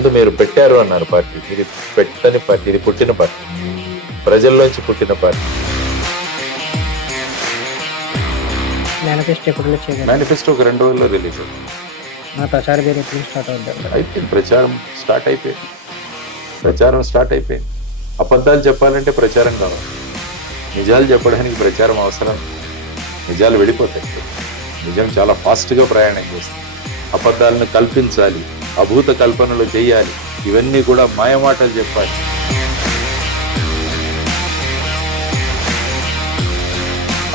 ముందు మీరు పెట్టారు అన్నారు పార్టీ. ఇది పెట్టని పార్టీ, ఇది పుట్టిన పార్టీ, ప్రజల్లోంచి పుట్టిన పార్టీ. మేనిఫెస్టో ఒక 2 రోజుల్లో రిలీజ్ అవుతుంది. అయిపోయింది, ప్రచారం స్టార్ట్ అయిపోయింది. అబద్ధాలు చెప్పాలంటే ప్రచారం కావాలి, నిజాలు చెప్పడానికి ప్రచారం అవసరం. నిజాలు వెళ్ళిపోతాయి, నిజం చాలా ఫాస్ట్గా ప్రయాణం చేస్తుంది. అబద్ధాలను కల్పించాలి, అభూత కల్పనలు చేయాలి, ఇవన్నీ కూడా మాయమాటలు చెప్పాలి.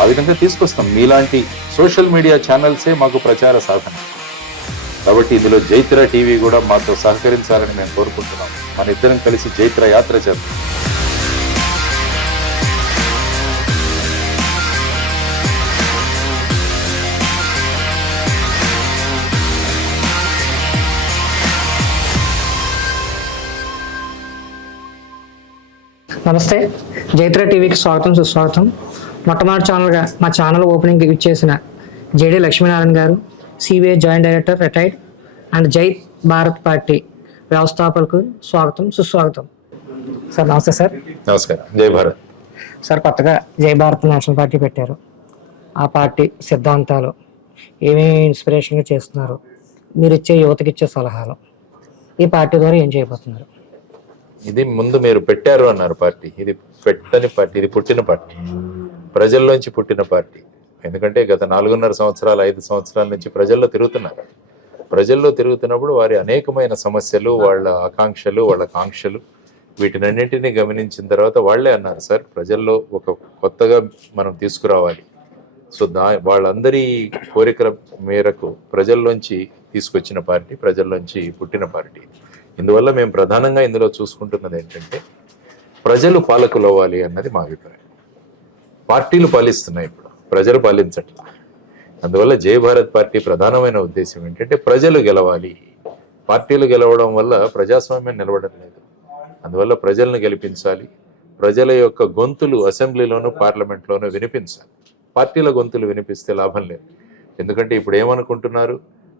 ఆ విధంగా తీసుకొస్తాం. మీలాంటి సోషల్ మీడియా ఛానల్సే మాకు ప్రచార సాధన. కాబట్టి ఇందులో జైత్ర టీవీ కూడా మాతో సహకరించాలని మేము కోరుకుంటున్నాం. మన ఇద్దరం కలిసి జైత్ర యాత్ర చేద్దాం. నమస్తే, జైత్ర టీవీకి స్వాగతం, సుస్వాగతం. మొట్టమొదటి ఛానల్గా మా ఛానల్ ఓపెనింగ్ ఇచ్చేసిన జేడి లక్ష్మీనారాయణ గారు, CBI joint director retired and జై భారత్ పార్టీ వ్యవస్థాపకులకు స్వాగతం, సుస్వాగతం. సార్ నమస్తే. సార్ నమస్కారం. జై భారత్. సార్, కొత్తగా జై భారత్ నేషనల్ పార్టీ పెట్టారు. ఆ పార్టీ సిద్ధాంతాలు ఏమేమి ఇన్స్పిరేషన్గా చేస్తున్నారు, మీరు ఇచ్చే యువతకి ఇచ్చే సలహాలు, ఈ పార్టీ ద్వారా ఏం చేయబోతున్నారు? ఇది ముందు మీరు పెట్టారు అన్నారు పార్టీ. ఇది పెట్టని పార్టీ, ఇది పుట్టిన పార్టీ, ప్రజల్లోంచి పుట్టిన పార్టీ. ఎందుకంటే గత 4.5 సంవత్సరాలు 5 సంవత్సరాల నుంచి ప్రజల్లో తిరుగుతున్నారు. ప్రజల్లో తిరుగుతున్నప్పుడు వారి అనేకమైన సమస్యలు, వాళ్ళ ఆకాంక్షలు, వాళ్ళ కాంక్షలు, వీటినన్నింటినీ గమనించిన తర్వాత వాళ్లే అన్నారు, సార్ ప్రజల్లో ఒక కొత్తగా మనం తీసుకురావాలి. సో వాళ్ళందరి కోరికల మేరకు ప్రజల్లోంచి తీసుకొచ్చిన పార్టీ, ప్రజల్లోంచి పుట్టిన పార్టీ. ఇందువల్ల మేము ప్రధానంగా ఇందులో చూసుకుంటున్నది ఏంటంటే ప్రజలు పాలకులు అవ్వాలి అన్నది మా అభిప్రాయం. పార్టీలు పాలిస్తున్నాయి, ఇప్పుడు ప్రజలు పాలించట్లా. అందువల్ల జై భారత్ పార్టీ ప్రధానమైన ఉద్దేశం ఏంటంటే ప్రజలు గెలవాలి. పార్టీలు గెలవడం వల్ల ప్రజాస్వామ్యం నిలవడం లేదు. అందువల్ల ప్రజలను గెలిపించాలి. ప్రజల యొక్క గొంతులు అసెంబ్లీలోనూ పార్లమెంట్లోనూ వినిపించాలి. పార్టీల గొంతులు వినిపిస్తే లాభం లేదు. ఎందుకంటే ఇప్పుడు ఏమనుకుంటున్నారు,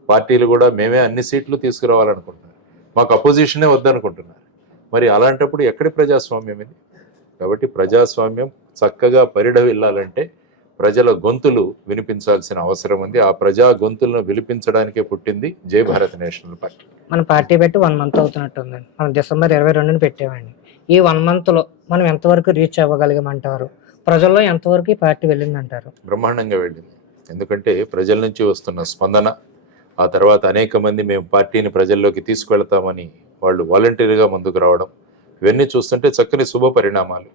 పార్టీలు కూడా మేమే అన్ని సీట్లు తీసుకురావాలనుకుంటున్నారు, మాకు అపోజిషనే వద్దనుకుంటున్నారు. మరి అలాంటప్పుడు ఎక్కడి ప్రజాస్వామ్యం ఇది? కాబట్టి ప్రజాస్వామ్యం చక్కగా పరిఢవిల్లాలంటే ప్రజల గొంతులు వినిపించాల్సిన అవసరం ఉంది. ఆ ప్రజా గొంతులను వినిపించడానికే పుట్టింది జై భారత్ నేషనల్ పార్టీ. మన పార్టీ పెట్టి 1 మంత్ అవుతున్నట్టుందండి. మనం డిసెంబర్ 22ని పెట్టామండి. ఈ 1 మంత్లో మనం ఎంతవరకు రీచ్ అవ్వగలిగామంటారు? ప్రజల్లో ఎంతవరకు ఈ పార్టీ వెళ్ళిందంటారు? బ్రహ్మాండంగా వెళ్ళింది. ఎందుకంటే ప్రజల నుంచి వస్తున్న స్పందన, ఆ తర్వాత అనేక మంది మేము పార్టీని ప్రజల్లోకి తీసుకువెళ్తామని వాళ్ళు వాలంటీర్గా ముందుకు రావడం, ఇవన్నీ చూస్తుంటే చక్కని శుభ పరిణామాలు.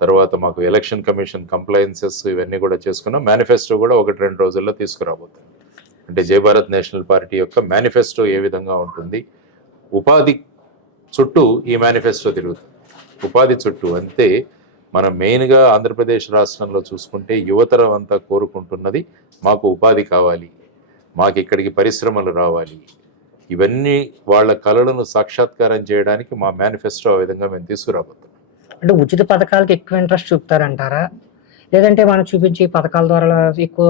తర్వాత మాకు ఎలక్షన్ కమిషన్ కంప్లైన్సెస్ ఇవన్నీ కూడా చేసుకున్నాం. మేనిఫెస్టో కూడా 1-2 రోజుల్లో తీసుకురాబోతుంది. అంటే జై భారత్ నేషనల్ పార్టీ యొక్క మేనిఫెస్టో ఏ విధంగా ఉంటుంది, ఉపాధి చుట్టూ ఈ మేనిఫెస్టో తిరుగుతుంది. ఉపాధి చుట్టూ అంతే. మనం మెయిన్గా ఆంధ్రప్రదేశ్ రాష్ట్రంలో చూసుకుంటే యువతరం అంతా కోరుకుంటున్నది మాకు ఉపాధి కావాలి, మాకు ఇక్కడికి పరిశ్రమలు రావాలి. ఇవన్నీ వాళ్ళ కళలను సాక్షాత్కారం చేయడానికి మా మేనిఫెస్టో ఆ విధంగా మేము తీసుకురాబోతున్నాం. అంటే ఉచిత పథకాలకు ఎక్కువ ఇంట్రెస్ట్ చూపుతారంటారా, లేదంటే మనం చూపించే పథకాల ద్వారా ఎక్కువ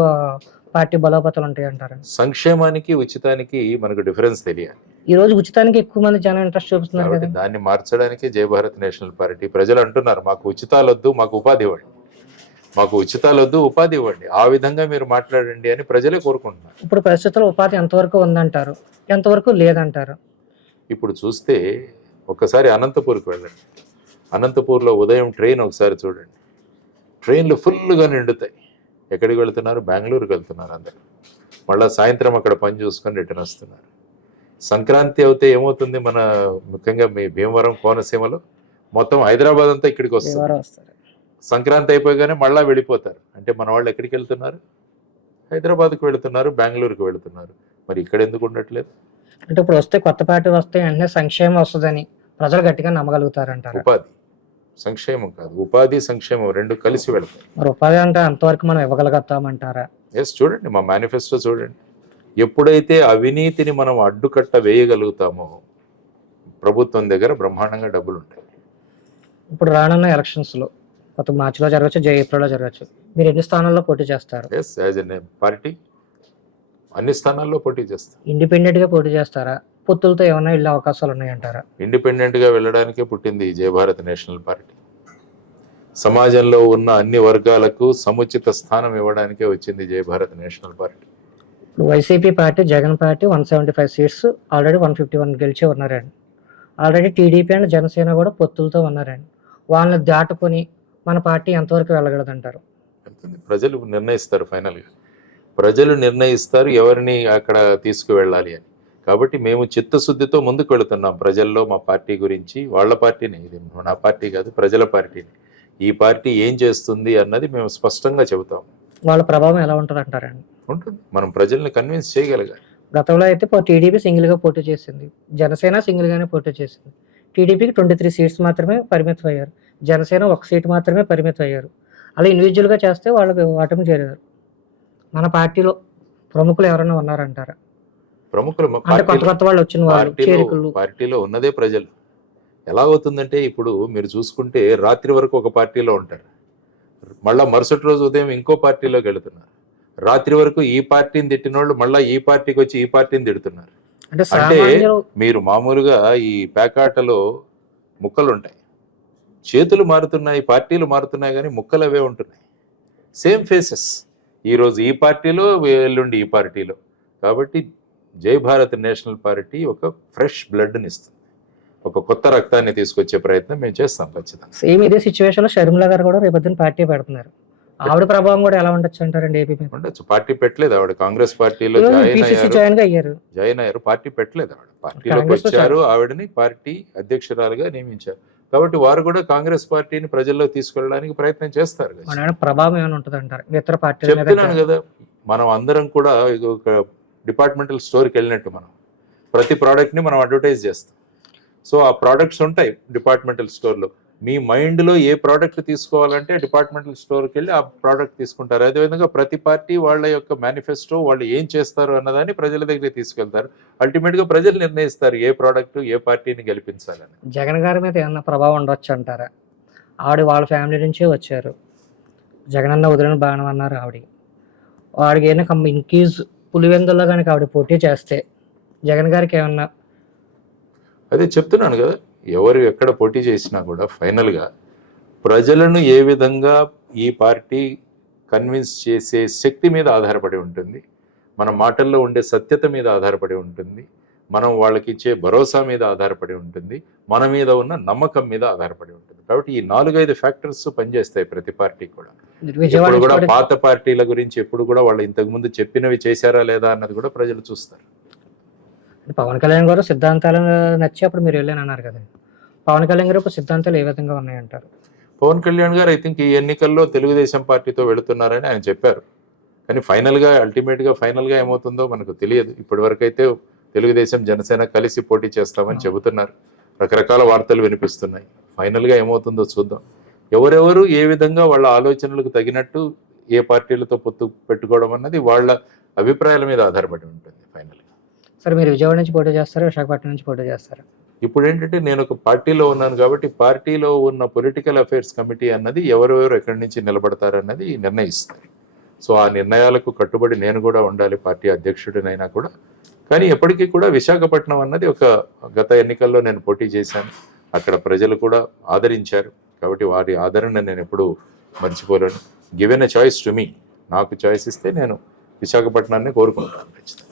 పార్టీ బలోపేతాలు ఉంటాయి అంటారా? సంక్షేమానికి ఉచితానికి మనకు డిఫరెన్స్ తెలియాలి. ఈ రోజు ఉచితానికి ఎక్కువ మంది జనం ఇంట్రెస్ట్ చూపిస్తున్నారు కాబట్టి దాన్ని మార్చడానికి జై భారత్ నేషనల్ పార్టీ. ప్రజలు అంటున్నారు మాకు ఉచితాలు వద్దు, మాకు ఉపాధి ఇవ్వండి, మాకు ఉచితాలు వద్దు, ఉపాధి ఇవ్వండి, ఆ విధంగా మీరు మాట్లాడండి అని ప్రజలే కోరుకుంటున్నారు. ఇప్పుడు పరిస్థితుల్లో ఉపాధి ఎంతవరకు ఉందంటారు, ఎంతవరకు లేదంటారు? ఇప్పుడు చూస్తే ఒకసారి అనంతపూర్కి వెళ్ళండి. అనంతపూర్లో ఉదయం ట్రైన్ ఒకసారి చూడండి, ట్రైన్లు ఫుల్గా నిండుతాయి. ఎక్కడికి వెళ్తున్నారు? బెంగళూరుకి వెళ్తున్నారు అందరు. మళ్ళీ సాయంత్రం అక్కడ పని చూసుకొని రిటర్న్ వస్తున్నారు. సంక్రాంతి అవుతే ఏమవుతుంది, మన ముఖ్యంగా మీ భీమవరం కోనసీమలో మొత్తం హైదరాబాద్ అంతా ఇక్కడికి వస్తారు. సంక్రాంతి అయిపోగానే మళ్ళీ వెళ్ళిపోతారు. అంటే మన వాళ్ళు ఎక్కడికి వెళ్తున్నారు? హైదరాబాద్కి వెళుతున్నారు, బెంగళూరుకి వెళుతున్నారు. మరి ఇక్కడ ఎందుకు ఉండట్లేదు? అంటే ఇప్పుడు వస్తే కొత్త పార్టీ వస్తే వెంటనే సంక్షేమం వస్తుందని ప్రజలు గట్టిగా నమ్మగలుగుతారంటారు. ఉపాధి సంక్షేమం కాదు, ఉపాధి సంక్షేమం రెండు కలిసి వెళ్తాయి. మరి ఉపాధి అంటే అంతవరకు మనం ఇవ్వగలుగుతామంటారా? ఎస్, చూడండి మా మేనిఫెస్టో చూడండి. ఎప్పుడైతే అవినీతిని మనం అడ్డుకట్ట వేయగలుగుతామో ప్రభుత్వం దగ్గర బ్రహ్మాండంగా డబ్బులు ఉంటాయి. ఇప్పుడు రానున్న ఎలక్షన్స్లో కొత్త మార్చిలో జరగచ్చు, ఏప్రిల్లో జరగచ్చు. మీరు ఎన్ని స్థానాల్లో పోటీ చేస్తారు? ఎస్, యాజ్ ఎ పార్టీ అన్ని స్థానాల్లో పోటీ చేస్తారు. ఇండిపెండెంట్గా పోటీ చేస్తారా, పొత్తులతో ఏమైనా వెళ్ళే అవకాశాలు ఉన్నాయంటారా? ఇండిపెండెంట్గా వెళ్ళడానికే పుట్టింది ఈ జయ భారత్ నేషనల్ పార్టీ. సమాజంలో ఉన్న అన్ని వర్గాలకు సముచిత స్థానం ఇవ్వడానికే వచ్చింది జయ భారత్ నేషనల్ పార్టీ. ఇప్పుడు YCP party, Jagan party 175 seats already 151 గెలిచే ఉన్నారండి. ఆల్రెడీ టీడీపీ అండ్ జనసేన కూడా పొత్తులతో ఉన్నారండి. వాళ్ళని దాటుకొని మన పార్టీ ఎంతవరకు వెళ్ళగలదంటారు? ప్రజలు నిర్ణయిస్తారు. ఫైనల్గా ప్రజలు నిర్ణయిస్తారు ఎవరిని అక్కడ తీసుకువెళ్ళాలి అని. కాబట్టి మేము చిత్తశుద్ధితో ముందుకు వెళుతున్నాం ప్రజల్లో మా పార్టీ గురించి. వాళ్ళ పార్టీని, ఇది నా పార్టీ కాదు, ప్రజల పార్టీని. ఈ పార్టీ ఏం చేస్తుంది అన్నది మేము స్పష్టంగా చెబుతాం. వాళ్ళ ప్రభావం ఎలా ఉంటుంది అంటారండి? ఉంటుంది. మనం ప్రజల్ని కన్విన్స్ చేయగలగాలి. గతంలో అయితే టీడీపీ సింగిల్గా పోటీ చేసింది, జనసేన సింగిల్గానే పోటీ చేసింది. టీడీపీకి 23 సీట్స్ మాత్రమే పరిమితం అయ్యారు, జనసేన 1 సీట్ మాత్రమే పరిమితం అయ్యారు. అలా ఇండివిజువల్గా చేస్తే వాళ్ళకి ఓటమి చేరారు. మన పార్టీలో ప్రముఖులు ఎవరైనా ఉన్నారంటారా? ప్రముఖులు అంటే కొత్త కొత్త వాళ్ళు వచ్చిన వాళ్ళు చేరికలు. పార్టీలో ఉన్నదే ప్రజలు. ఎలా అవుతుందంటే ఇప్పుడు మీరు చూసుకుంటే రాత్రి వరకు ఒక పార్టీలో ఉంటారు, మళ్ళా మరుసటి రోజు ఉదయం ఇంకో పార్టీలోకి వెళుతున్నారు. రాత్రి వరకు ఈ పార్టీని తిట్టిన వాళ్ళు మళ్ళీ ఈ పార్టీకి వచ్చి ఈ పార్టీని తిడుతున్నారు. అంటే మీరు మామూలుగా ఈ పేకాటలో ముక్కలు ఉంటాయి, చేతులు మారుతున్నాయి, పార్టీలు మారుతున్నాయి, కానీ ముక్కలు అవే ఉంటున్నాయి. సేమ్ ఫేసెస్, ఈరోజు ఈ పార్టీలో, ఎల్లుండి ఈ పార్టీలో. కాబట్టి జై భారత్ నేషనల్ పార్టీ ఒక ఫ్రెష్ బ్లడ్ని ఇస్తుంది, ఒక కొత్త రక్తాన్ని తీసుకొచ్చే ప్రయత్నం మేము చేస్తాం ఖచ్చితంగా. సేమ్ ఇదే సిచ్యువేషన్ లో షర్మిల గారు కూడా రేపొద్దున పార్టీ పెడుతున్నారు. ఆవిడ ప్రభావం కూడా ఎలా ఉండొచ్చు అంటారండి ఏపీ మీద? ఉండొచ్చు. పార్టీ పెట్టలేదు ఆవిడ, కాంగ్రెస్ పార్టీలో జాయిన్ అయ్యారు. పార్టీ పెట్టలేదు ఆవిడ, పార్టీలోకి వచ్చారు, ఆవిడని పార్టీ అధ్యక్షురాలుగా నియమించారు. కాబట్టి వారు కూడా కాంగ్రెస్ పార్టీని ప్రజల్లో తీసుకెళ్ళడానికి ప్రయత్నం చేస్తారు. ప్రభావం ఏమైనా ఉంటుంది అంటారు ఇతర పార్టీ? చెప్తున్నాను కదా, మనం అందరం కూడా ఒక డిపార్ట్మెంటల్ స్టోర్కి వెళ్ళినట్టు మనం ప్రతి ప్రోడక్ట్ని మనం అడ్వర్టైజ్ చేస్తాం. సో ఆ ప్రోడక్ట్స్ ఉంటాయి డిపార్ట్మెంటల్ స్టోర్లో. మీ మైండ్లో ఏ ప్రోడక్ట్ తీసుకోవాలంటే డిపార్ట్మెంటల్ స్టోర్కి వెళ్ళి ఆ ప్రోడక్ట్ తీసుకుంటారు. అదేవిధంగా ప్రతి పార్టీ వాళ్ళ యొక్క మేనిఫెస్టో, వాళ్ళు ఏం చేస్తారు అన్నదాన్ని ప్రజల దగ్గరికి తీసుకెళ్తారు. అల్టిమేట్గా ప్రజలు నిర్ణయిస్తారు ఏ ప్రోడక్ట్, ఏ పార్టీని గెలిపించాలని. జగన్ గారి మీద ఏమన్నా ప్రభావం ఉండొచ్చు అంటారా? ఆవిడ వాళ్ళ ఫ్యామిలీ నుంచే వచ్చారు, జగనన్న వదిలిన బాణం అన్నారు ఆవిడ. వాడికి ఏమైనా ఇన్కేజ్ పులివెందుల్లో కనుక ఆవిడ పోటీ చేస్తే జగన్ గారికి ఏమన్నా? అదే చెప్తున్నాను కదా, ఎవరు ఎక్కడ పోటీ చేసినా కూడా ఫైనల్గా ప్రజలను ఏ విధంగా ఈ పార్టీ కన్విన్స్ చేసే శక్తి మీద ఆధారపడి ఉంటుంది, మన మాటల్లో ఉండే సత్యత మీద ఆధారపడి ఉంటుంది, మనం వాళ్ళకి ఇచ్చే భరోసా మీద ఆధారపడి ఉంటుంది, మన మీద ఉన్న నమ్మకం మీద ఆధారపడి ఉంటుంది. కాబట్టి ఈ 4-5 ఫ్యాక్టర్స్ పనిచేస్తాయి ప్రతి పార్టీ కూడా. ఇప్పుడు కూడా పాత పార్టీల గురించి ఎప్పుడు కూడా వాళ్ళు ఇంతకుముందు చెప్పినవి చేశారా లేదా అన్నది కూడా ప్రజలు చూస్తారు. పవన్ కళ్యాణ్ గారు సిద్ధాంతాలు నచ్చి అప్పుడు మీరు వెళ్ళాను అన్నారు కదా, పవన్ కళ్యాణ్ గారు సిద్ధాంతాలు ఏ విధంగా ఉన్నాయంటారు? పవన్ కళ్యాణ్ గారు ఐ థింక్ ఈ ఎన్నికల్లో తెలుగుదేశం పార్టీతో వెళుతున్నారని ఆయన చెప్పారు. కానీ ఫైనల్గా ఏమవుతుందో మనకు తెలియదు. ఇప్పటి వరకు అయితే తెలుగుదేశం, జనసేన కలిసి పోటీ చేస్తామని చెబుతున్నారు. రకరకాల వార్తలు వినిపిస్తున్నాయి. ఫైనల్గా ఏమవుతుందో చూద్దాం. ఎవరెవరు ఏ విధంగా వాళ్ళ ఆలోచనలకు తగినట్టు ఏ పార్టీలతో పొత్తు పెట్టుకోవడం అన్నది వాళ్ళ అభిప్రాయాల మీద ఆధారపడి ఉంటుంది ఫైనల్గా. సరే, మీరు విజయవాడ నుంచి పోటీ చేస్తారా, విశాఖపట్నం నుంచి పోటీ చేస్తారా? ఇప్పుడు ఏంటంటే నేను ఒక పార్టీలో ఉన్నాను కాబట్టి పార్టీలో ఉన్న పొలిటికల్ అఫైర్స్ కమిటీ అన్నది ఎవరెవరు ఎక్కడి నుంచి నిలబడతారన్నది నిర్ణయిస్తారు. సో ఆ నిర్ణయాలకు కట్టుబడి నేను కూడా ఉండాలి, పార్టీ అధ్యక్షుడినైనా కూడా. కానీ ఎప్పటికీ కూడా విశాఖపట్నం అన్నది ఒక గత ఎన్నికల్లో నేను పోటీ చేశాను, అక్కడ ప్రజలు కూడా ఆదరించారు. కాబట్టి వారి ఆదరణ నేను ఎప్పుడు మర్చిపోలేను. Given a choice to me, నాకు చాయిస్ ఇస్తే నేను విశాఖపట్నాన్ని కోరుకుంటాను.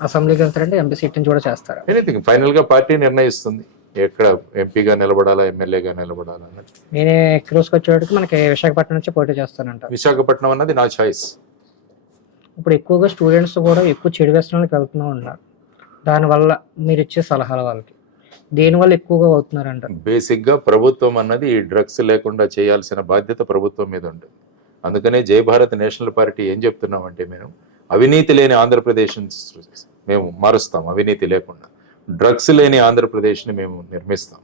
అసెంబ్లీకి వెళ్తారంటే ఎంపీ సీట్ నుంచి కూడా చేస్తారా? ఎనీథింగ్ ఫైనల్గా పార్టీ నిర్ణయిస్తుంది ఎక్కడ ఎంపీగా నిలబడాలా, ఎమ్మెల్యేగా నిలబడాలా అన్నది. నేనే క్రూస్కి వచ్చేటికి మనకి విశాఖపట్నం నుంచి పోటీ చేస్తానంట. విశాఖపట్నం అన్నది నా చాయిస్. ఇప్పుడు ఎక్కువగా స్టూడెంట్స్ కూడా ఎక్కువ చెడు వ్యసనాలకు వెళ్తూ ఉన్నారు, దానివల్ల మీరు ఇచ్చే సలహాల వాళ్ళకి దేనివల్ల ఎక్కువగా అవుతున్నారంట? బేసిక్గా ప్రభుత్వం అన్నది ఈ డ్రగ్స్ లేకుండా చేయాల్సిన బాధ్యత ప్రభుత్వం మీద ఉంటుంది. అందుకనే జై భారత్ నేషనల్ పార్టీ ఏం చెప్తున్నామంటే, మేము అవినీతి లేని ఆంధ్రప్రదేశ్ మేము మారుస్తాం, అవినీతి లేకుండా డ్రగ్స్ లేని ఆంధ్రప్రదేశ్ని మేము నిర్మిస్తాం.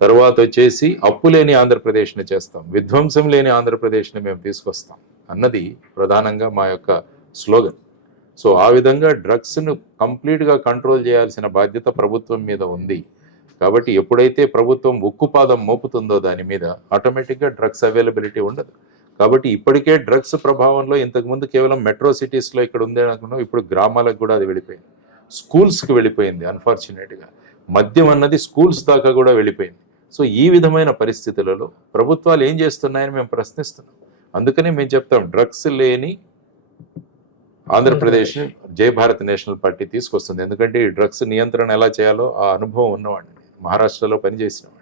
తర్వాత వచ్చేసి అప్పు లేని ఆంధ్రప్రదేశ్ని చేస్తాం, విధ్వంసం లేని ఆంధ్రప్రదేశ్ని మేము తీసుకొస్తాం అన్నది ప్రధానంగా మా యొక్క స్లోగన్. సో ఆ విధంగా డ్రగ్స్ను కంప్లీట్గా కంట్రోల్ చేయాల్సిన బాధ్యత ప్రభుత్వం మీద ఉంది. కాబట్టి ఎప్పుడైతే ప్రభుత్వం ఉక్కుపాదం మోపుతుందో దాని మీద ఆటోమేటిక్గా డ్రగ్స్ అవైలబిలిటీ ఉండదు. కాబట్టి ఇప్పటికే డ్రగ్స్ ప్రభావంలో ఇంతకుముందు కేవలం మెట్రో సిటీస్లో ఇక్కడ ఉంది అనుకున్నాం, ఇప్పుడు గ్రామాలకు కూడా అది వెళ్ళిపోయింది. స్కూల్స్కి వెళ్ళిపోయింది. అన్ఫార్చునేట్గా మద్యం అన్నది స్కూల్స్ దాకా కూడా వెళ్ళిపోయింది. సో ఈ విధమైన పరిస్థితులలో ప్రభుత్వాలు ఏం చేస్తున్నాయని మేము ప్రశ్నిస్తున్నాం. అందుకనే మేము చెప్తాం, డ్రగ్స్ లేని ఆంధ్రప్రదేశ్ జై భారత్ నేషనల్ పార్టీ తీసుకొస్తుంది. ఎందుకంటే ఈ డ్రగ్స్ నియంత్రణ ఎలా చేయాలో ఆ అనుభవం ఉన్నవాడిని, మహారాష్ట్రలో పనిచేసినవాడిని.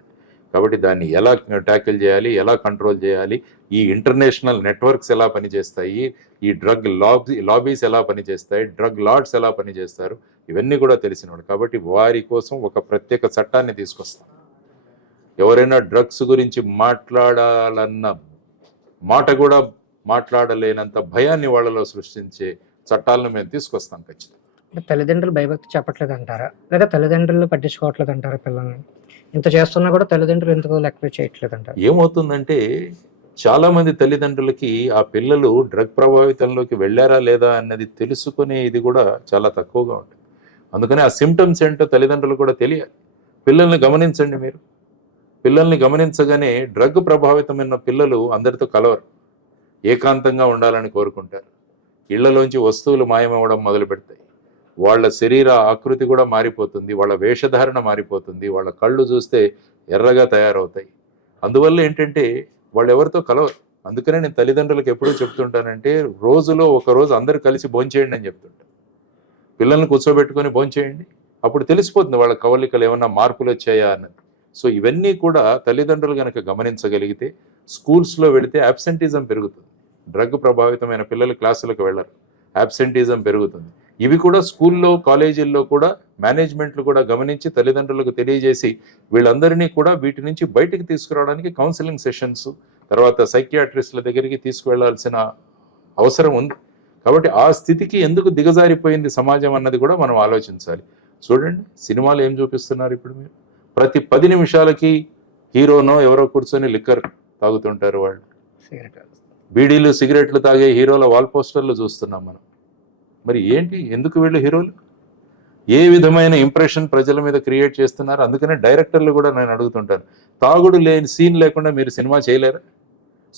కాబట్టి దాన్ని ఎలా ట్యాకిల్ చేయాలి, ఎలా కంట్రోల్ చేయాలి, ఈ ఇంటర్నేషనల్ నెట్వర్క్స్ ఎలా పనిచేస్తాయి, ఈ డ్రగ్ లాబీస్ ఎలా పనిచేస్తాయి, డ్రగ్ లార్డ్స్ ఎలా పనిచేస్తారు, ఇవన్నీ కూడా తెలిసినవాడు. కాబట్టి వారి కోసం ఒక ప్రత్యేక చట్టాన్ని తీసుకొస్తాం. ఎవరైనా డ్రగ్స్ గురించి మాట్లాడాలన్న మాట కూడా మాట్లాడలేనంత భయాన్ని వాళ్ళలో సృష్టించే చట్టాలను మేము తీసుకొస్తాం ఖచ్చితంగా. తల్లిదండ్రులు భయభక్తి చెప్పట్లేదు అంటారా, లేదా తల్లిదండ్రులు పట్టించుకోవట్లేదు అంటారా? పిల్లల్ని ఇంత చేస్తున్నా కూడా తల్లిదండ్రులు ఎందుకు లెక్క చేయట్లేదు అంటారు? ఏమవుతుందంటే చాలా మంది తల్లిదండ్రులకి ఆ పిల్లలు డ్రగ్ ప్రభావితంలోకి వెళ్ళారా లేదా అన్నది తెలుసుకునే ఇది కూడా చాలా తక్కువగా ఉంటుంది. అందుకని ఆ సిమ్టమ్స్ ఏంటో తల్లిదండ్రులు కూడా తెలియాలి. పిల్లల్ని గమనించండి మీరు. పిల్లల్ని గమనించగానే డ్రగ్ ప్రభావితమైన పిల్లలు అందరితో కలవరు, ఏకాంతంగా ఉండాలని కోరుకుంటారు. ఇళ్లలోంచి వస్తువులు మాయమవ్వడం మొదలు పెడతాయి. వాళ్ళ శరీర ఆకృతి కూడా మారిపోతుంది, వాళ్ళ వేషధారణ మారిపోతుంది, వాళ్ళ కళ్ళు చూస్తే ఎర్రగా తయారవుతాయి. అందువల్ల ఏంటంటే వాళ్ళు ఎవరితో కలవరు. అందుకనే నేను తల్లిదండ్రులకు ఎప్పుడూ చెప్తుంటానంటే, రోజులో ఒకరోజు అందరూ కలిసి భోంచేయండి అని చెప్తుంటాను. పిల్లల్ని కూర్చోబెట్టుకొని భోంచేయండి, అప్పుడు తెలిసిపోతుంది వాళ్ళ కవలికలు ఏమన్నా మార్పులు వచ్చాయా అన్నది. సో ఇవన్నీ కూడా తల్లిదండ్రులు కనుక గమనించగలిగితే స్కూల్స్లో వెళితే అబ్సెంటిజం పెరుగుతుంది. డ్రగ్ ప్రభావితమైన పిల్లలు క్లాసులకు వెళ్ళరు, అబ్సెంటిజం పెరుగుతుంది. ఇవి కూడా స్కూల్లో కాలేజీల్లో కూడా మేనేజ్మెంట్లు కూడా గమనించి తల్లిదండ్రులకు తెలియజేసి వీళ్ళందరినీ కూడా వీటి నుంచి బయటికి తీసుకురావడానికి కౌన్సిలింగ్ సెషన్స్, తర్వాత సైకియాట్రిస్టుల దగ్గరికి తీసుకువెళ్లాల్సిన అవసరం ఉంది. కాబట్టి ఆ స్థితికి ఎందుకు దిగజారిపోయింది సమాజం అన్నది కూడా మనం ఆలోచించాలి. చూడండి, సినిమాలు ఏం చూపిస్తున్నారు ఇప్పుడు మీరు? ప్రతి 10 నిమిషాలకి హీరోనో ఎవరో కూర్చొని లిక్కర్ తాగుతుంటారు. వాళ్ళు బీడీలు సిగరెట్లు తాగే హీరోల వాల్ పోస్టర్లు చూస్తున్నాం మనం. మరి ఏంటి, ఎందుకు వీళ్ళు హీరోలు? ఏ విధమైన ఇంప్రెషన్ ప్రజల మీద క్రియేట్ చేస్తున్నారు? అందుకనే డైరెక్టర్లు కూడా నేను అడుగుతుంటాను, తాగుడు లేని సీన్ లేకుండా మీరు సినిమా చేయలేరా?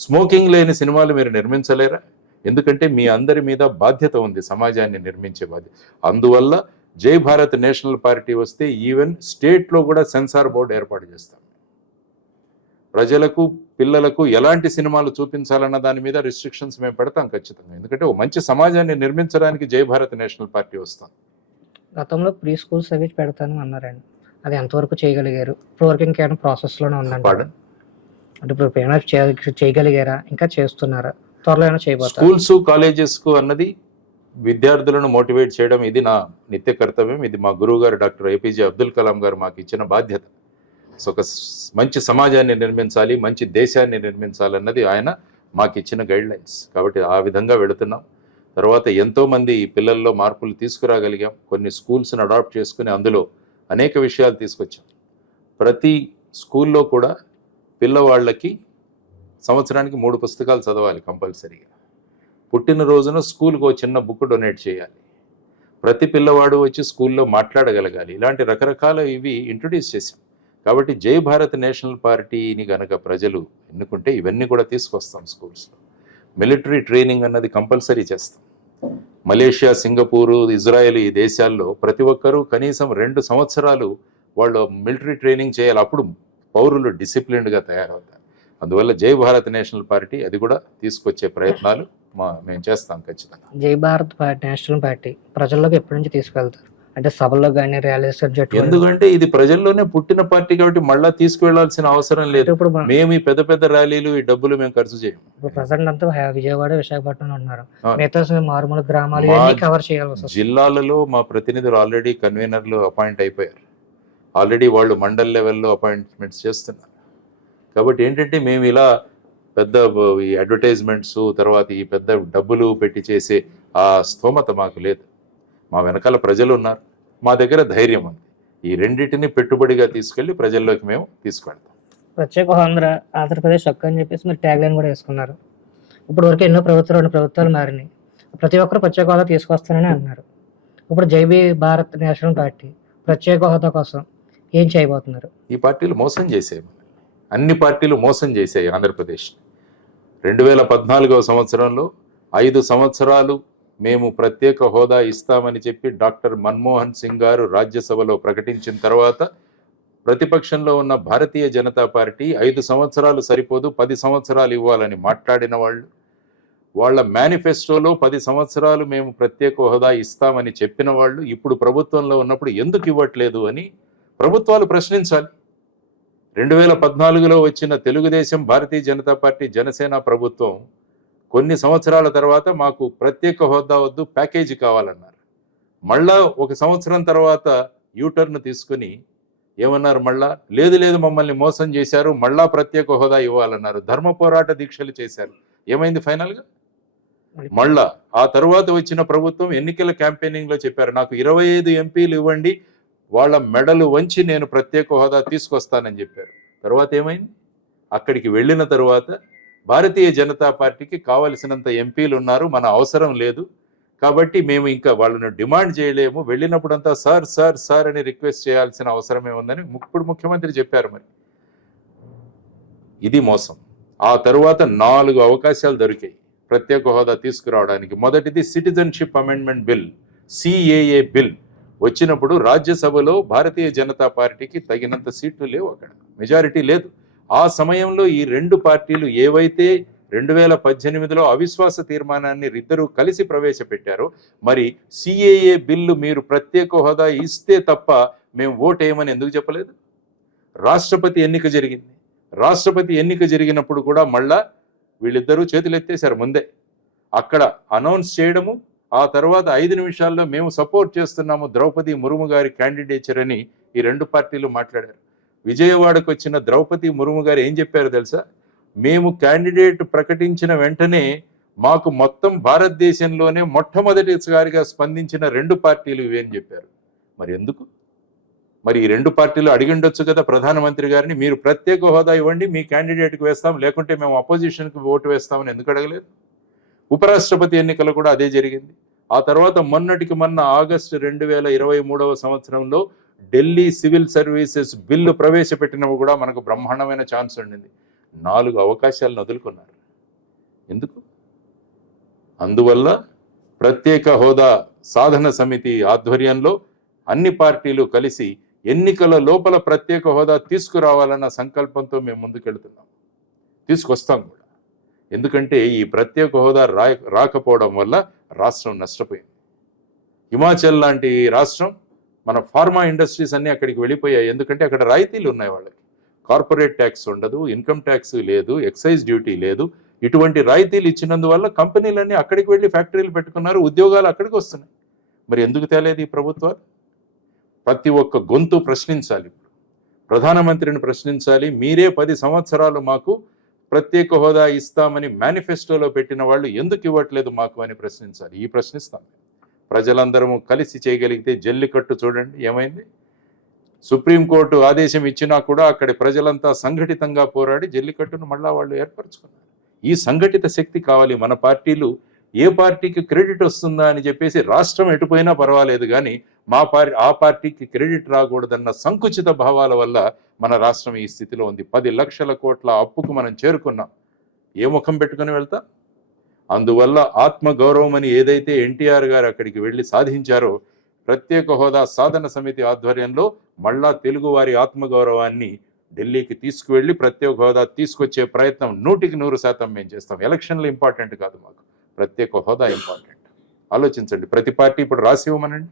స్మోకింగ్ లేని సినిమాలు మీరు నిర్మించలేరా? ఎందుకంటే మీ అందరి మీద బాధ్యత ఉంది, సమాజాన్ని నిర్మించే బాధ్యత. అందువల్ల జై భారత్ నేషనల్ పార్టీ వస్తే ఈవెన్ స్టేట్లో కూడా సెన్సార్ బోర్డు ఏర్పాటు చేస్తాం. ప్రజలకు, పిల్లలకు ఎలాంటి సినిమాలు చూపించాలన్న దాని మీద రిస్ట్రిక్షన్స్ మేము పెడతాం ఖచ్చితంగా. ఎందుకంటే ఓ మంచి సమాజాన్ని నిర్మించడానికి జై భారత్ నేషనల్ పార్టీ వస్తాం. గతంలో ప్రీ స్కూల్స్ అవి పెడతాను అన్నారండి, అది ఎంతవరకు చేయగలిగారు? ఇప్పుడు వరకు ఇంకేమైనా ప్రాసెస్లోనే ఉందండి? అంటే ఇప్పుడు ఏమైనా చేయగలిగారా, ఇంకా చేస్తున్నారా, త్వరలో ఏమైనా చేయబోతారా? స్కూల్స్ కాలేజెస్కు అన్నది విద్యార్థులను మోటివేట్ చేయడం ఇది నా నిత్య కర్తవ్యం. ఇది మా గురువు గారు డాక్టర్ ఏపీజే అబ్దుల్ కలాం గారు మాకు ఇచ్చిన బాధ్యత. సో ఒక మంచి సమాజాన్ని నిర్మించాలి, మంచి దేశాన్ని నిర్మించాలన్నది ఆయన మాకు ఇచ్చిన గైడ్ లైన్స్. కాబట్టి ఆ విధంగా వెళుతున్నాం. తర్వాత ఎంతోమంది పిల్లల్లో మార్పులు తీసుకురాగలిగాం. కొన్ని స్కూల్స్ని అడాప్ట్ చేసుకుని అందులో అనేక విషయాలు తీసుకొచ్చాం. ప్రతి స్కూల్లో కూడా పిల్లవాళ్ళకి సంవత్సరానికి 3 పుస్తకాలు చదవాలి కంపల్సరీగా. పుట్టినరోజున స్కూల్కి ఒక చిన్న బుక్ డొనేట్ చేయాలి. ప్రతి పిల్లవాడు వచ్చి స్కూల్లో మాట్లాడగలగాలి. ఇలాంటి రకరకాల ఇవి ఇంట్రొడ్యూస్ చేశాం. కాబట్టి జై భారత్ నేషనల్ పార్టీని కనుక ప్రజలు ఎన్నుకుంటే ఇవన్నీ కూడా తీసుకొస్తాం. స్కూల్స్లో మిలిటరీ ట్రైనింగ్ అన్నది కంపల్సరీ చేస్తాం. మలేషియా, సింగపూరు, ఇజ్రాయెల్ ఈ దేశాల్లో ప్రతి ఒక్కరూ కనీసం 2 సంవత్సరాలు వాళ్ళు మిలిటరీ ట్రైనింగ్ చేయాలి. అప్పుడు పౌరులు డిసిప్లిన్డ్గా తయారవుతారు. అందువల్ల జై భారత్ నేషనల్ పార్టీ అది కూడా తీసుకొచ్చే ప్రయత్నాలు మేము చేస్తాం ఖచ్చితంగా. జై భారత్ నేషనల్ పార్టీ ప్రజల్లోకి ఎప్పటి నుంచి తీసుకెళ్తారు? అంటే సభల్లో కానీ ర్యాలీస్? ఎందుకంటే ఇది ప్రజల్లోనే పుట్టిన పార్టీ కాబట్టి మళ్ళా తీసుకువెళ్లాల్సిన అవసరం లేదు. మేము ఈ పెద్ద పెద్ద ర్యాలీలు, ఈ డబ్బులు మేము ఖర్చు చేయం. ఇప్పుడు ప్రజెంట్ అంతా విజయవాడ, విశాఖపట్నం ఉన్నారు, మిగతా మారుమూల గ్రామాలు కవర్ చేయాలి. జిల్లాలలో మా ప్రతినిధులు ఆల్రెడీ కన్వీనర్లు అపాయింట్ అయిపోయారు. ఆల్రెడీ వాళ్ళు మండల్ లెవెల్లో అపాయింట్మెంట్స్ చేస్తున్నారు. కాబట్టి ఏంటంటే మేము ఇలా పెద్ద ఈ అడ్వర్టైజ్మెంట్స్, తర్వాత ఈ పెద్ద డబ్బులు పెట్టి చేసే ఆ స్తోమత మాకు లేదు. మా వెనకాల ప్రజలు ఉన్నారు, మా దగ్గర ధైర్యం ఉంది. ఈ రెండింటిని పెట్టుబడిగా తీసుకెళ్లి ప్రజల్లోకి మేము తీసుకెళ్తాం. ప్రత్యేక ఆంధ్రప్రదేశ్ హక్కు అని చెప్పేసి మీరు ట్యాగ్ లైన్ కూడా వేసుకున్నారు. ఇప్పుడు వరకు ఎన్నో ప్రభుత్వాలు మారినాయి, ప్రతి ఒక్కరు ప్రత్యేక హోదా తీసుకొస్తానని అన్నారు. ఇప్పుడు జై భారత్ నేషనల్ పార్టీ ప్రత్యేక హోదా కోసం ఏం చేయబోతున్నారు? ఈ పార్టీలు మోసం చేసాయి, అన్ని పార్టీలు మోసం చేశాయి ఆంధ్రప్రదేశ్. 2014వ సంవత్సరంలో 5 సంవత్సరాలు మేము ప్రత్యేక హోదా ఇస్తామని చెప్పి డాక్టర్ మన్మోహన్ సింగ్ గారు రాజ్యసభలో ప్రకటించిన తర్వాత ప్రతిపక్షంలో ఉన్న భారతీయ జనతా పార్టీ 5 సంవత్సరాలు సరిపోదు 10 సంవత్సరాలు ఇవ్వాలని మాట్లాడిన వాళ్ళు, వాళ్ళ మేనిఫెస్టోలో 10 సంవత్సరాలు మేము ప్రత్యేక హోదా ఇస్తామని చెప్పిన వాళ్ళు ఇప్పుడు ప్రభుత్వంలో ఉన్నప్పుడు ఎందుకు ఇవ్వట్లేదు అని ప్రభుత్వాలు ప్రశ్నించాలి. 2014లో వచ్చిన తెలుగుదేశం, భారతీయ జనతా పార్టీ, జనసేన ప్రభుత్వం కొన్ని సంవత్సరాల తర్వాత మాకు ప్రత్యేక హోదా వద్దు, ప్యాకేజీ కావాలన్నారు. మళ్ళా 1 సంవత్సరం తర్వాత యూటర్న్ తీసుకుని ఏమన్నారు, మళ్ళా లేదు మమ్మల్ని మోసం చేశారు, మళ్ళా ప్రత్యేక హోదా ఇవ్వాలన్నారు. ధర్మ పోరాట దీక్షలు చేశారు. ఏమైంది ఫైనల్గా? మళ్ళా ఆ తర్వాత వచ్చిన ప్రభుత్వం ఎన్నికల క్యాంపెయినింగ్ లో చెప్పారు, నాకు 25 ఎంపీలు ఇవ్వండి, వాళ్ళ మెడలు వంచి నేను ప్రత్యేక హోదా తీసుకొస్తానని చెప్పారు. తర్వాత ఏమైంది? అక్కడికి వెళ్ళిన తర్వాత భారతీయ జనతా పార్టీకి కావలసినంత ఎంపీలు ఉన్నారు, మన అవసరం లేదు కాబట్టి మేము ఇంకా వాళ్ళను డిమాండ్ చేయలేము, వెళ్ళినప్పుడంతా సార్ సార్ సార్ అని రిక్వెస్ట్ చేయాల్సిన అవసరమే ఉందని ఇప్పుడు ముఖ్యమంత్రి చెప్పారు. మరి ఇది మోసం. ఆ తరువాత 4 అవకాశాలు దొరికాయి ప్రత్యేక హోదా తీసుకురావడానికి. మొదటిది citizenship amendment bill, CAA bill వచ్చినప్పుడు రాజ్యసభలో భారతీయ జనతా పార్టీకి తగినంత సీట్లు లేవు, అక్కడ మెజారిటీ లేదు. ఆ సమయంలో ఈ 2 పార్టీలు ఏవైతే 2018లో అవిశ్వాస తీర్మానాన్ని ఇద్దరు కలిసి ప్రవేశపెట్టారో, మరి సిఏఏ బిల్లు మీరు ప్రత్యేక హోదా ఇస్తే తప్ప మేము ఓటేయమని ఎందుకు చెప్పలేదు? రాష్ట్రపతి ఎన్నిక జరిగింది. రాష్ట్రపతి ఎన్నిక జరిగినప్పుడు కూడా మళ్ళా వీళ్ళిద్దరూ చేతులు ఎత్తేశారు ముందే. అక్కడ అనౌన్స్ చేయడము, ఆ తర్వాత 5 నిమిషాల్లో మేము సపోర్ట్ చేస్తున్నాము ద్రౌపది ముర్ము గారి క్యాండిడేచర్ అని ఈ 2 పార్టీలు మాట్లాడారు. విజయవాడకు వచ్చిన ద్రౌపది ముర్ము గారు ఏం చెప్పారు తెలుసా? మేము క్యాండిడేట్ ప్రకటించిన వెంటనే మాకు మొత్తం భారతదేశంలోనే మొట్టమొదటిసారిగా స్పందించిన 2 పార్టీలు ఇవి అని చెప్పారు. మరి ఎందుకు? మరి ఈ 2 పార్టీలు అడిగిండొచ్చు కదా ప్రధానమంత్రి గారిని, మీరు ప్రత్యేక హోదా ఇవ్వండి, మీ క్యాండిడేట్కి వేస్తాం, లేకుంటే మేము అపోజిషన్కి ఓటు వేస్తామని ఎందుకు అడగలేదు? ఉపరాష్ట్రపతి ఎన్నికలు కూడా అదే జరిగింది. ఆ తర్వాత మొన్నటికి మొన్న ఆగస్టు 2023 సంవత్సరంలో ఢిల్లీ సివిల్ సర్వీసెస్ బిల్లు ప్రవేశపెట్టినవి కూడా మనకు బ్రహ్మాండమైన ఛాన్స్ ఉండింది. 4 అవకాశాలను వదులుకున్నారు. ఎందుకు? అందువల్ల ప్రత్యేక హోదా సాధన సమితి ఆధ్వర్యంలో అన్ని పార్టీలు కలిసి ఎన్నికల లోపల ప్రత్యేక హోదా తీసుకురావాలన్న సంకల్పంతో మేము ముందుకెళ్తున్నాం, తీసుకొస్తాం కూడా. ఎందుకంటే ఈ ప్రత్యేక హోదా రాకపోవడం వల్ల రాష్ట్రం నష్టపోయింది. హిమాచల్ లాంటి రాష్ట్రం, మన ఫార్మా ఇండస్ట్రీస్ అన్నీ అక్కడికి వెళ్ళిపోయాయి. ఎందుకంటే అక్కడ రాయితీలు ఉన్నాయి వాళ్ళకి, కార్పొరేట్ ట్యాక్స్ ఉండదు, ఇన్కమ్ ట్యాక్స్ లేదు, ఎక్సైజ్ డ్యూటీ లేదు. ఇటువంటి రాయితీలు ఇచ్చినందువల్ల కంపెనీలన్నీ అక్కడికి వెళ్ళి ఫ్యాక్టరీలు పెట్టుకున్నారు, ఉద్యోగాలు అక్కడికి వస్తున్నాయి. మరి ఎందుకు తేలేదు ఈ ప్రభుత్వాలు? ప్రతి ఒక్క గొంతు ప్రశ్నించాలి, ప్రధానమంత్రిని ప్రశ్నించాలి. మీరే 10 సంవత్సరాలు మాకు ప్రత్యేక హోదా ఇస్తామని మేనిఫెస్టోలో పెట్టిన వాళ్ళు ఎందుకు ఇవ్వట్లేదు మాకు అని ప్రశ్నించాలి. ఈ ప్రశ్నిస్తాం. ప్రజలందరము కలిసి చేయగలిగితే జల్లికట్టు చూడండి ఏమైంది. సుప్రీంకోర్టు ఆదేశం ఇచ్చినా కూడా అక్కడి ప్రజలంతా సంఘటితంగా పోరాడి జల్లికట్టును మళ్ళా వాళ్ళు ఏర్పరచుకున్నారు. ఈ సంఘటిత శక్తి కావాలి. మన పార్టీలు ఏ పార్టీకి క్రెడిట్ వస్తుందా అని చెప్పేసి రాష్ట్రం ఎటుపోయినా పర్వాలేదు కానీ ఆ పార్టీకి క్రెడిట్ రాకూడదన్న సంకుచిత భావాల వల్ల మన రాష్ట్రం ఈ స్థితిలో ఉంది. 10 లక్షల కోట్ల అప్పుకు మనం చేరుకున్నాం. ఏ ముఖం పెట్టుకుని వెళ్తా? అందువల్ల ఆత్మగౌరవం అని ఏదైతే ఎన్టీఆర్ గారు అక్కడికి వెళ్ళి సాధించారో, ప్రత్యేక హోదా సాధన సమితి ఆధ్వర్యంలో మళ్ళా తెలుగువారి ఆత్మగౌరవాన్ని ఢిల్లీకి తీసుకువెళ్ళి ప్రత్యేక హోదా తీసుకొచ్చే ప్రయత్నం 100% మేము చేస్తాం. ఎలక్షన్లు ఇంపార్టెంట్ కాదు, మాకు ప్రత్యేక హోదా ఇంపార్టెంట్. ఆలోచించండి. ప్రతి పార్టీ ఇప్పుడు రాసి ఇవ్వమనండి,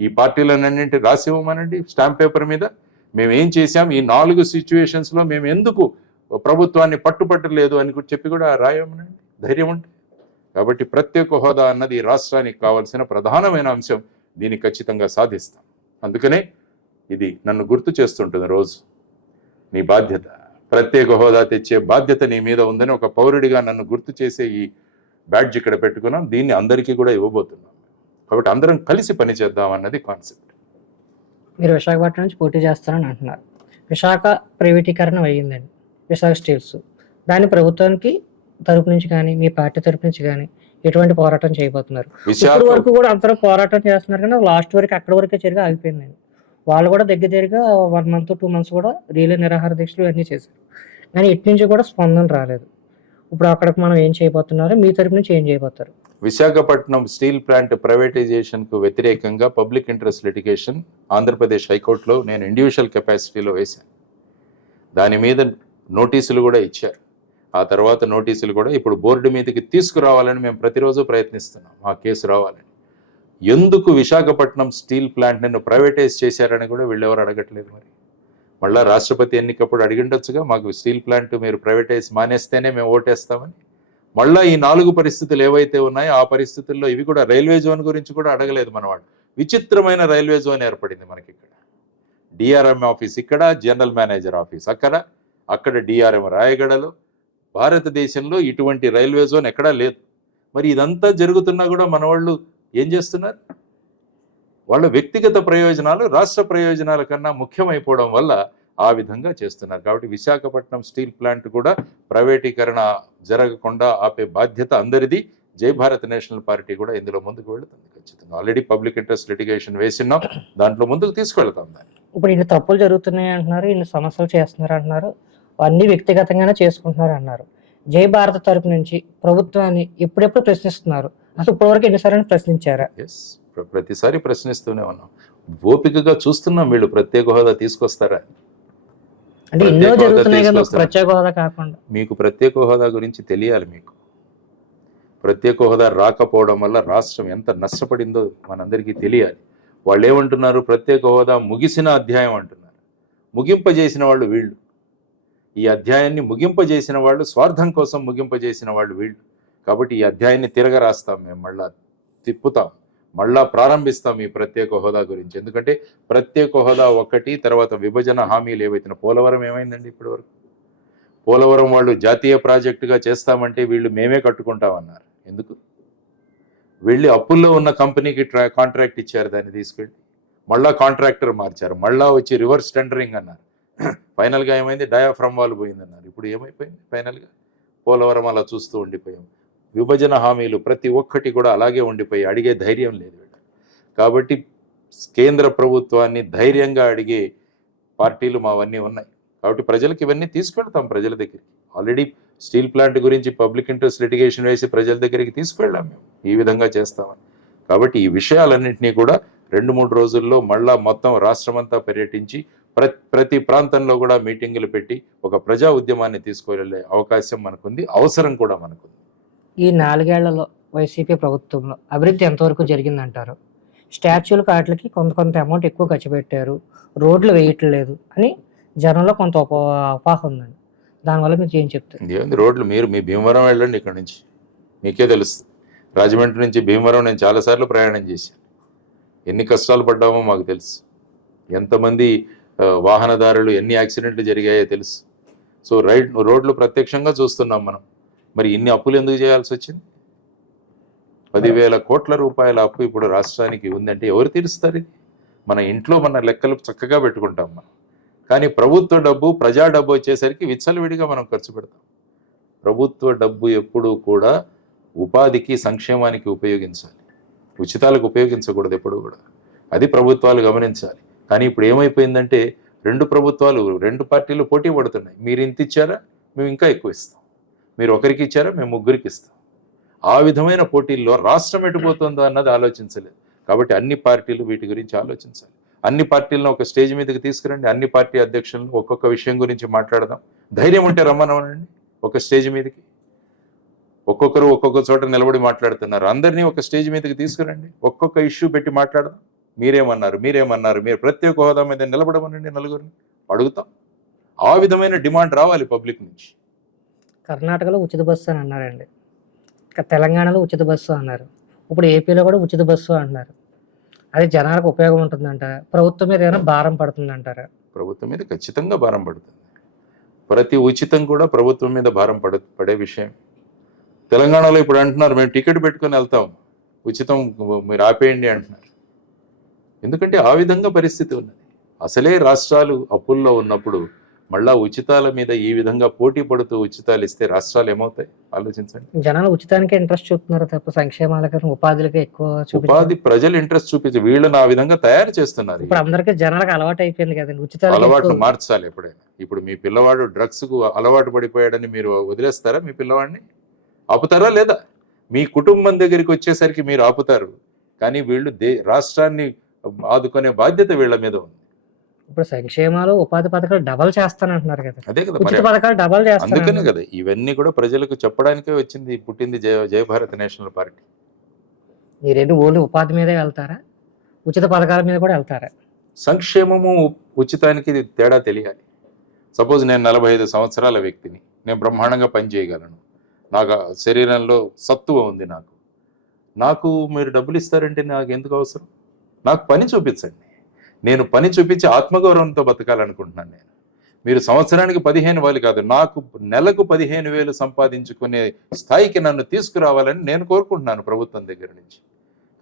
ఈ పార్టీలన్నింటి రాసి ఇవ్వమనండి స్టాంప్ పేపర్ మీద. మేము ఏం చేశాం, ఈ 4 సిచ్యువేషన్స్లో మేము ఎందుకు ప్రభుత్వాన్ని పట్టుపట్టలేదు అని చెప్పి కూడా రాయమనండి, ధైర్యం ఉంటే. కాబట్టి ప్రత్యేక హోదా అన్నది రాష్ట్రానికి కావాల్సిన ప్రధానమైన అంశం. దీన్ని ఖచ్చితంగా సాధిస్తాం. అందుకనే ఇది నన్ను గుర్తు చేస్తుంటుంది రోజు. నీ బాధ్యత, ప్రత్యేక హోదా తెచ్చే బాధ్యత నీ మీద ఉందని ఒక పౌరుడిగా నన్ను గుర్తు చేసే ఈ బ్యాడ్జ్ ఇక్కడ పెట్టుకున్నాం. దీన్ని అందరికీ కూడా ఇవ్వబోతున్నాం. కాబట్టి అందరం కలిసి పనిచేద్దాం అన్నది కాన్సెప్ట్. మీరు విశాఖపట్నం నుంచి పోటీ చేస్తారని అంటున్నారు. విశాఖ ప్రైవేటీకరణ అయ్యిందండి, విశాఖ స్టీల్స్. దాని ప్రభుత్వానికి తరపు నుంచి కానీ మీ పార్టీ తరపు నుంచి కానీ ఎటువంటి పోరాటం చేయబోతున్నారు? ఇప్పటి వరకు కూడా అందరూ పోరాటం చేస్తున్నారు కానీ లాస్ట్ వరకు అక్కడ వరకే జరిగి ఆగిపోయిందండి. వాళ్ళు కూడా దగ్గరగా 1 month 2 months కూడా రీలే నిరాహార దీక్షలు అన్నీ చేశారు, కానీ ఇటు నుంచి కూడా స్పందన రాలేదు. ఇప్పుడు అక్కడికి మనం ఏం చేయబోతున్నారు? మీ తరపు నుంచి ఏం చేయబోతారు? విశాఖపట్నం స్టీల్ ప్లాంట్ ప్రైవేటైజేషన్కు వ్యతిరేకంగా పబ్లిక్ ఇంట్రెస్ట్ లిటిగేషన్ ఆంధ్రప్రదేశ్ హైకోర్టులో నేను ఇండివిజువల్ కెపాసిటీలో వేశాను. దాని మీద నోటీసులు కూడా ఇచ్చారు. ఆ తర్వాత నోటీసులు కూడా ఇప్పుడు బోర్డు మీదకి తీసుకురావాలని మేము ప్రతిరోజు ప్రయత్నిస్తున్నాం, ఆ కేసు రావాలని. ఎందుకు విశాఖపట్నం స్టీల్ ప్లాంట్ నన్ను ప్రైవేటైజ్ చేశారని కూడా వీళ్ళెవరు అడగట్లేదు. మరి మళ్ళీ రాష్ట్రపతి ఎన్నికప్పుడు అడిగిండొచ్చుగా, మాకు స్టీల్ ప్లాంట్ మీరు ప్రైవేటైజ్ మానేస్తేనే మేము ఓటేస్తామని. మళ్ళీ ఈ 4 పరిస్థితులు ఏవైతే ఉన్నాయో ఆ పరిస్థితుల్లో ఇవి కూడా రైల్వే జోన్ గురించి కూడా అడగలేదు మనవాడు. విచిత్రమైన రైల్వే జోన్ ఏర్పడింది మనకి ఇక్కడ. డిఆర్ఎం ఆఫీస్ ఇక్కడ, జనరల్ మేనేజర్ ఆఫీస్ అక్కడ డిఆర్ఎం రాయగడలో. భారతదేశంలో ఇటువంటి రైల్వే జోన్ ఎక్కడా లేదు. మరి ఇదంతా జరుగుతున్నా కూడా మన వాళ్ళు ఏం చేస్తున్నారు? వాళ్ళ వ్యక్తిగత ప్రయోజనాలు రాష్ట్ర ప్రయోజనాల కన్నా ముఖ్యమైపోవడం వల్ల ఆ విధంగా చేస్తున్నారు. కాబట్టి విశాఖపట్నం స్టీల్ ప్లాంట్ కూడా ప్రైవేటీకరణ జరగకుండా ఆపే బాధ్యత అందరిది. జై భారత్ నేషనల్ పార్టీ కూడా ఇందులో ముందుకు వెళుతుంది ఖచ్చితంగా. ఆల్రెడీ పబ్లిక్ ఇంట్రెస్ట్ లిటిగేషన్ వేసినాం, దాంట్లో ముందుకు తీసుకువెళ్తాం దాన్ని. ఇప్పుడు ఇన్ని తప్పులు జరుగుతున్నాయి అంటున్నారు, ఇన్ని సమస్యలు చేస్తున్నారు అంటున్నారు, అన్ని వ్యక్తిగతంగానే చేసుకుంటున్నారు అన్నారు. జై భారత్ తరపు నుంచి ప్రభుత్వాన్ని ఎప్పుడెప్పుడు ప్రశ్నిస్తున్నారు? అసలు ఇప్పటివరకు ఎన్నిసార్లు ప్రశ్నించారా? ఎస్, ప్రతిసారి ప్రశ్నిస్తూనే ఉన్నాం. ఓపికగా చూస్తున్నాం వీళ్ళు ప్రత్యేక హోదా తీసుకొస్తారా. అంటే ఎన్నో జరుగుతున్నాయి కదా, ప్రత్యేక హోదా కాకుండా. మీకు ప్రత్యేక హోదా గురించి తెలియాలి. మీకు ప్రత్యేక హోదా రాకపోవడం వల్ల రాష్ట్రం ఎంత నష్టపడిందో మనందరికీ తెలియాలి. వాళ్ళు ఏమంటున్నారు? ప్రత్యేక హోదా ముగిసిన అధ్యాయం అంటున్నారు. ముగింపజేసిన వాళ్ళు వీళ్ళు. ఈ అధ్యాయాన్ని ముగింపజేసిన వాళ్ళు, స్వార్థం కోసం ముగింపజేసిన వాళ్ళు వీళ్ళు. కాబట్టి ఈ అధ్యాయాన్ని తిరగరాస్తాం మేము, మళ్ళా తిప్పుతాం, మళ్ళా ప్రారంభిస్తాం ఈ ప్రత్యేక హోదా గురించి. ఎందుకంటే ప్రత్యేక హోదా ఒకటి, తర్వాత విభజన హామీలు ఏవైతే. పోలవరం ఏమైందండి ఇప్పటి వరకు? పోలవరం వాళ్ళు జాతీయ ప్రాజెక్టుగా చేస్తామంటే వీళ్ళు మేమే కట్టుకుంటామన్నారు. ఎందుకు? వెళ్ళి అప్పుల్లో ఉన్న కంపెనీకి కాంట్రాక్ట్ ఇచ్చారు, దాన్ని తీసుకెళ్ళి మళ్ళా కాంట్రాక్టర్ మార్చారు, మళ్ళా వచ్చి రివర్స్ టెండరింగ్ అన్నారు. ఫైనల్గా ఏమైంది? డయాఫ్రమ్ వాళ్ళు పోయిందన్నారు. ఇప్పుడు ఏమైపోయింది? ఫైనల్గా పోలవరం అలా చూస్తూ ఉండిపోయాం. విభజన హామీలు ప్రతి ఒక్కటి కూడా అలాగే ఉండిపోయి అడిగే ధైర్యం లేదు. కాబట్టి కేంద్ర ప్రభుత్వాన్ని ధైర్యంగా అడిగే పార్టీలు మావన్నీ ఉన్నాయి. కాబట్టి ప్రజలకు ఇవన్నీ తీసుకెళ్తాం ప్రజల దగ్గరికి. ఆల్రెడీ స్టీల్ ప్లాంట్ గురించి పబ్లిక్ ఇంట్రెస్ట్ లిటిగేషన్ వేసి ప్రజల దగ్గరికి తీసుకువెళ్ళాం మేము, ఈ విధంగా చేస్తామని. కాబట్టి ఈ విషయాలన్నింటినీ కూడా 2-3 రోజుల్లో మళ్ళా మొత్తం రాష్ట్రమంతా పర్యటించి ప్రతి ప్రాంతంలో కూడా మీటింగులు పెట్టి ఒక ప్రజా ఉద్యమాన్ని తీసుకువెళ్ళే అవకాశం మనకుంది, అవసరం కూడా మనకుంది. ఈ 4 ఏళ్లలో వైసీపీ ప్రభుత్వంలో అభివృద్ధి ఎంతవరకు జరిగిందంటారు? స్టాచ్యూల కాట్లకి కొంత అమౌంట్ ఎక్కువ ఖర్చు పెట్టారు, రోడ్లు వేయట్లేదు అని జనంలో కొంత అపోహ ఉందండి. దానివల్ల మీరు ఏం చెప్తారు? ఏముంది, రోడ్లు మీరు మీ భీమవరం వెళ్ళండి, ఇక్కడ నుంచి మీకే తెలుస్తుంది. రాజమండ్రి నుంచి భీమవరం నేను చాలాసార్లు ప్రయాణం చేశాను. ఎన్ని కష్టాలు పడ్డామో మాకు తెలుసు. ఎంతమంది వాహనదారులు, ఎన్ని యాక్సిడెంట్లు జరిగాయో తెలుసు. సో రోడ్లు ప్రత్యక్షంగా చూస్తున్నాం మనం. మరి ఇన్ని అప్పులు ఎందుకు చేయాల్సి వచ్చింది? 10,000 కోట్ల రూపాయల అప్పు ఇప్పుడు రాష్ట్రానికి ఉందంటే ఎవరు తీరుస్తారు? ఇది మన ఇంట్లో మన లెక్కలు చక్కగా పెట్టుకుంటాం మనం. కానీ ప్రభుత్వ డబ్బు, ప్రజా డబ్బు వచ్చేసరికి విచ్చలవిడిగా మనం ఖర్చు పెడతాం. ప్రభుత్వ డబ్బు ఎప్పుడూ కూడా ఉపాధికి, సంక్షేమానికి ఉపయోగించాలి, ఉచితాలకు ఉపయోగించకూడదు ఎప్పుడు కూడా. అది ప్రభుత్వాలు గమనించాలి. కానీ ఇప్పుడు ఏమైపోయిందంటే 2 పార్టీలు పోటీ పడుతున్నాయి. మీరు ఇంత ఇచ్చారా, మేము ఇంకా ఎక్కువ ఇస్తాం. మీరు ఒకరికి ఇచ్చారా, మేము 3కి ఇస్తాం. ఆ విధమైన పోటీల్లో రాష్ట్రం ఎటుపోతుందో అన్నది ఆలోచించలేదు. కాబట్టి అన్ని పార్టీలు వీటి గురించి ఆలోచించాలి. అన్ని పార్టీలను ఒక స్టేజ్ మీదకి తీసుకురండి, అన్ని పార్టీ అధ్యక్షులను ఒక్కొక్క విషయం గురించి మాట్లాడదాం. ధైర్యం ఉంటే రమ్మనవనండి ఒక స్టేజ్ మీదకి. ఒక్కొక్కరు ఒక్కొక్క చోట నిలబడి మాట్లాడుతున్నారు. అందరినీ ఒక స్టేజ్ మీదకి తీసుకురండి, ఒక్కొక్క ఇష్యూ పెట్టి మాట్లాడదాం. మీరేమన్నారు, మీరు ప్రత్యేక హోదా మీద నిలబడమనండి, నలుగురిని అడుగుతాం. ఆ విధమైన డిమాండ్ రావాలి పబ్లిక్ నుంచి. కర్ణాటకలో ఉచిత బస్సు అని అన్నారండి, తెలంగాణలో ఉచిత బస్సు అన్నారు, ఇప్పుడు ఏపీలో కూడా ఉచిత బస్సు అంటున్నారు. అది జనాలకు ఉపయోగం ఉంటుందంటారా? ప్రభుత్వం మీద ఏమైనా భారం పడుతుందంటారా? ప్రభుత్వం మీద ఖచ్చితంగా భారం పడుతుంది. ప్రతి ఉచితం కూడా ప్రభుత్వం మీద భారం పడే విషయం. తెలంగాణలో ఇప్పుడు అంటున్నారు, మేము టికెట్ పెట్టుకొని వెళ్తాం, ఉచితం మీరు ఆపేయండి అంటున్నారు. ఎందుకంటే ఆ విధంగా పరిస్థితి ఉన్నది. అసలే రాష్ట్రాలు అప్పుల్లో ఉన్నప్పుడు మళ్ళా ఉచితాల మీద ఈ విధంగా పోటీ పడుతూ ఉచితాలు ఇస్తే రాష్ట్రాలు ఏమవుతాయి ఆలోచించండి. జనాలు ఉచితానికే ఇంట్రెస్ట్ చూపుతున్నారు తప్ప సంక్షేమాలకి, ఉపాధులకి ఎక్కువ ఉపాధి ప్రజలు ఇంట్రెస్ట్ చూపించి వీళ్ళని ఆ విధంగా తయారు చేస్తున్నారు. ఇప్పుడు అందరికీ జనాలకు అలవాటు అయిపోయింది కదండి ఉచితాలు. అలవాట్లు మార్చాలి ఎప్పుడైనా. ఇప్పుడు మీ పిల్లవాడు డ్రగ్స్ కు అలవాటు పడిపోయాడని మీరు వదిలేస్తారా? మీ పిల్లవాడిని ఆపుతారా లేదా? మీ కుటుంబం దగ్గరికి వచ్చేసరికి మీరు ఆపుతారు, కానీ వీళ్ళు రాష్ట్రాన్ని ఆదుకునే బాధ్యత వీళ్ళ మీద ఉంది. ఇప్పుడు సంక్షేమాలు ఉపాధి పథకాలు డబల్ చేస్తానంటున్నారు కదా, అదే కదా ఉచిత పథకాలు డబల్ చేస్తారు. అందుకనే కదా ఇవన్నీ కూడా ప్రజలకు చెప్పడానికే పుట్టింది జయ భారత్ నేషనల్ పార్టీ. మీరేంటి ఓన్లీ ఉపాధి మీదే వెళ్తారా, ఉచిత పథకాల మీద కూడా వెళ్తారా? సంక్షేమము ఉచితానికి తేడా తెలియాలి. సపోజ్ నేను 45 సంవత్సరాల వ్యక్తిని, నేను బ్రహ్మాండంగా పని చేయగలను, నాకు శరీరంలో సత్తువ ఉంది, నాకు మీరు డబ్బులు ఇస్తారంటే నాకు ఎందుకు అవసరం? నాకు పని చూపించండి, నేను పని చూపించి ఆత్మగౌరవంతో బతకాలనుకుంటున్నాను. మీరు సంవత్సరానికి 15,000 కాదు, నాకు నెలకు 15,000 సంపాదించుకునే స్థాయికి నన్ను తీసుకురావాలని నేను కోరుకుంటున్నాను ప్రభుత్వం దగ్గర నుంచి.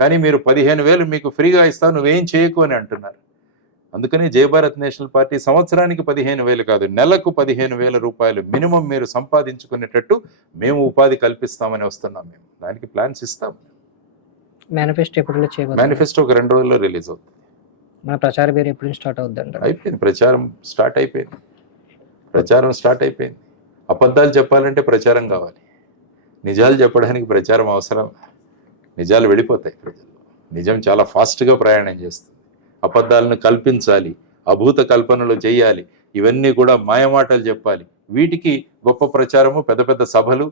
కానీ మీరు 15,000 మీకు ఫ్రీగా ఇస్తాను, నువ్వేం చేయకు అని అంటున్నారు. అందుకని జయ భారత్ నేషనల్ పార్టీ సంవత్సరానికి 15,000 కాదు, నెలకు 15,000 రూపాయలు మినిమం మీరు సంపాదించుకునేటట్టు మేము ఉపాధి కల్పిస్తామని వస్తున్నాం. మేము దానికి ప్లాన్స్ ఇస్తాం. మేనిఫెస్టో ఎప్పుడు చేయబోతున్నారు? మేనిఫెస్టో ఒక 2 రోజుల్లో రిలీజ్ అవుతుంది. మన ప్రచార పేరు ఎప్పుడు స్టార్ట్ అవుతుందంట? అయిపోయింది, ప్రచారం స్టార్ట్ అయిపోయింది. అబద్ధాలు చెప్పాలంటే ప్రచారం కావాలి, నిజాలు చెప్పడానికి ప్రచారం అవసరం. నిజాలు వెళ్ళిపోతాయి ప్రజల్లో. నిజం చాలా ఫాస్ట్గా ప్రయాణం చేస్తుంది. అబద్ధాలను కల్పించాలి, అభూత కల్పనలు చేయాలి, ఇవన్నీ కూడా మాయమాటలు చెప్పాలి. వీటికి గొప్ప ప్రచారము, పెద్ద పెద్ద సభలు,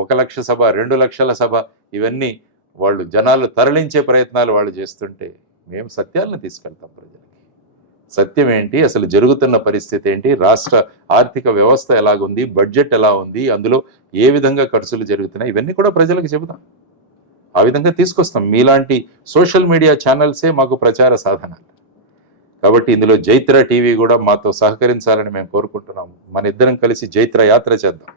1 లక్ష సభ, 2 లక్షల సభ, ఇవన్నీ వాళ్ళు జనాలు తరలించే ప్రయత్నాలు వాళ్ళు చేస్తుంటే మేము సత్యాలను తీసుకెళ్తాం ప్రజలకి. సత్యం ఏంటి, అసలు జరుగుతున్న పరిస్థితి ఏంటి, రాష్ట్ర ఆర్థిక వ్యవస్థ ఎలాగుంది, బడ్జెట్ ఎలా ఉంది, అందులో ఏ విధంగా ఖర్చులు జరుగుతున్నాయి, ఇవన్నీ కూడా ప్రజలకు చెబుతాం. ఆ విధంగా తీసుకొస్తాం. మీలాంటి సోషల్ మీడియా ఛానల్సే మాకు ప్రచార సాధనాలు. కాబట్టి ఇందులో జైత్ర టీవీ కూడా మాతో సహకరించాలని మేము కోరుకుంటున్నాము. మన ఇద్దరం కలిసి జైత్ర యాత్ర చేద్దాం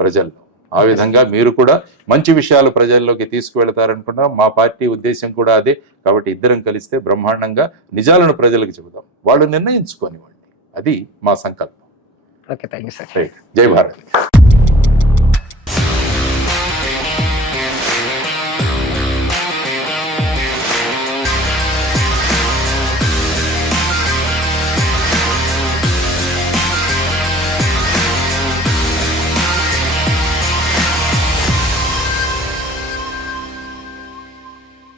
ప్రజల్లో. ఆ విధంగా మీరు కూడా మంచి విషయాలు ప్రజల్లోకి తీసుకువెళతారనుకున్నాం. మా పార్టీ ఉద్దేశం కూడా అదే. కాబట్టి ఇద్దరం కలిస్తే బ్రహ్మాండంగా నిజాలను ప్రజలకు చెబుతాం, వాళ్ళు నిర్ణయించుకోనివ్వండి. అది మా సంకల్పం. Okay, thank you sir. Right. జై భారత్.